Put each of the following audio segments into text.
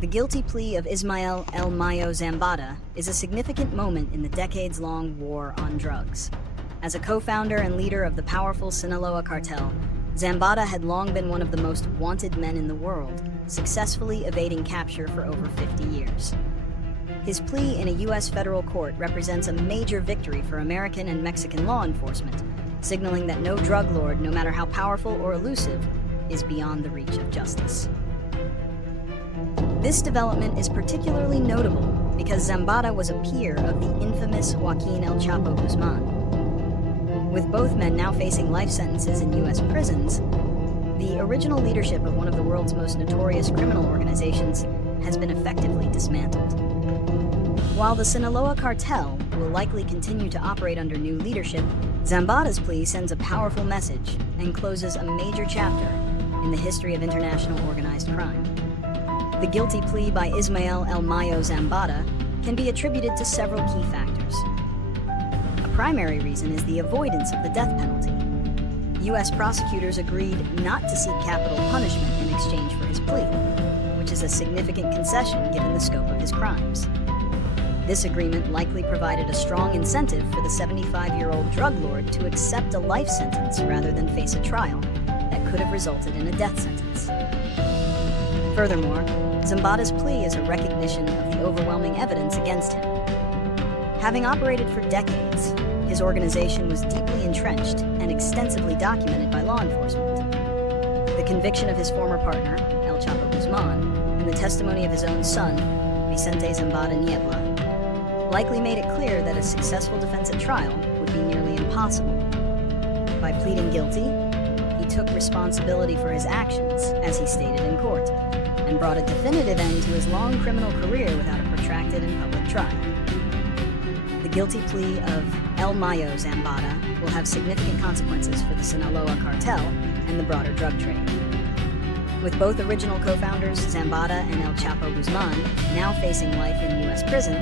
The guilty plea of Ismael El Mayo Zambada is a significant moment in the decades-long war on drugs. As a co-founder and leader of the powerful Sinaloa Cartel, Zambada had long been one of the most wanted men in the world, successfully evading capture for over 50 years. His plea in a U.S. federal court represents a major victory for American and Mexican law enforcement, signaling that no drug lord, no matter how powerful or elusive, is beyond the reach of justice. This development is particularly notable because Zambada was a peer of the infamous Joaquín El Chapo Guzmán. With both men now facing life sentences in U.S. prisons, the original leadership of one of the world's most notorious criminal organizations has been effectively dismantled. While the Sinaloa Cartel will likely continue to operate under new leadership, Zambada's plea sends a powerful message and closes a major chapter in the history of international organized crime. The guilty plea by Ismael El Mayo Zambada can be attributed to several key factors. A primary reason is the avoidance of the death penalty. U.S. prosecutors agreed not to seek capital punishment in exchange for his plea, which is a significant concession given the scope of his crimes. This agreement likely provided a strong incentive for the 75-year-old drug lord to accept a life sentence rather than face a trial that could have resulted in a death sentence. Furthermore, Zambada's plea is a recognition of the overwhelming evidence against him. Having operated for decades, his organization was deeply entrenched and extensively documented by law enforcement. The conviction of his former partner, El Chapo Guzmán, and the testimony of his own son, Vicente Zambada Niebla, likely made it clear that a successful defense at trial would be nearly impossible. By pleading guilty, he took responsibility for his actions, as he stated in court, and brought a definitive end to his long criminal career without a protracted and public trial. The guilty plea of El Mayo Zambada will have significant consequences for the Sinaloa Cartel and the broader drug trade. With both original co-founders, Zambada and El Chapo Guzmán, now facing life in U.S. prison,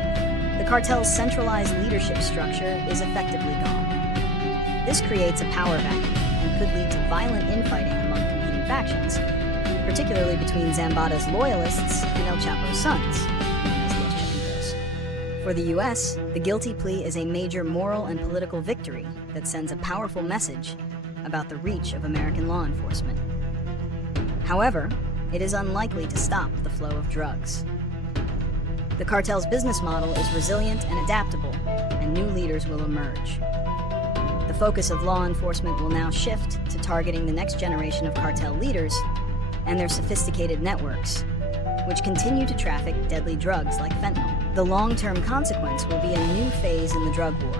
the cartel's centralized leadership structure is effectively gone. This creates a power vacuum and could lead to violent infighting among competing factions, particularly between Zambada's loyalists and El Chapo's sons, known as Los Chapitos. For the U.S., the guilty plea is a major moral and political victory that sends a powerful message about the reach of American law enforcement. However, it is unlikely to stop the flow of drugs. The cartel's business model is resilient and adaptable, and new leaders will emerge. The focus of law enforcement will now shift to targeting the next generation of cartel leaders and their sophisticated networks, which continue to traffic deadly drugs like fentanyl. The long-term consequence will be a new phase in the drug war,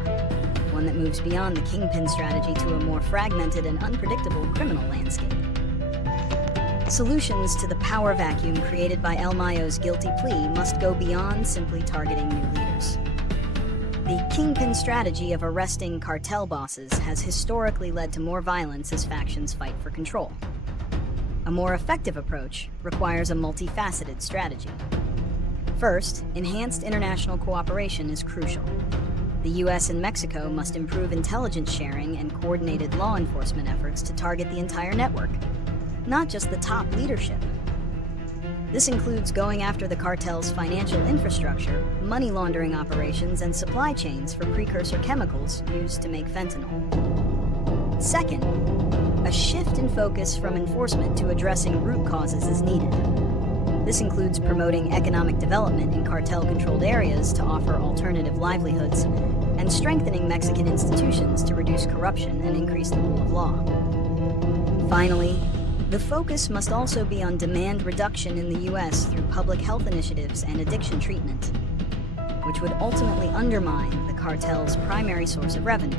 one that moves beyond the kingpin strategy to a more fragmented and unpredictable criminal landscape. Solutions to the power vacuum created by El Mayo's guilty plea must go beyond simply targeting new leaders. The kingpin strategy of arresting cartel bosses has historically led to more violence as factions fight for control. A more effective approach requires a multifaceted strategy. First, enhanced international cooperation is crucial. The U.S. and Mexico must improve intelligence sharing and coordinated law enforcement efforts to target the entire network, not just the top leadership. This includes going after the cartel's financial infrastructure, money laundering operations, and supply chains for precursor chemicals used to make fentanyl. Second, a shift in focus from enforcement to addressing root causes is needed. This includes promoting economic development in cartel-controlled areas to offer alternative livelihoods, and strengthening Mexican institutions to reduce corruption and increase the rule of law. Finally, the focus must also be on demand reduction in the U.S. through public health initiatives and addiction treatment, which would ultimately undermine the cartel's primary source of revenue.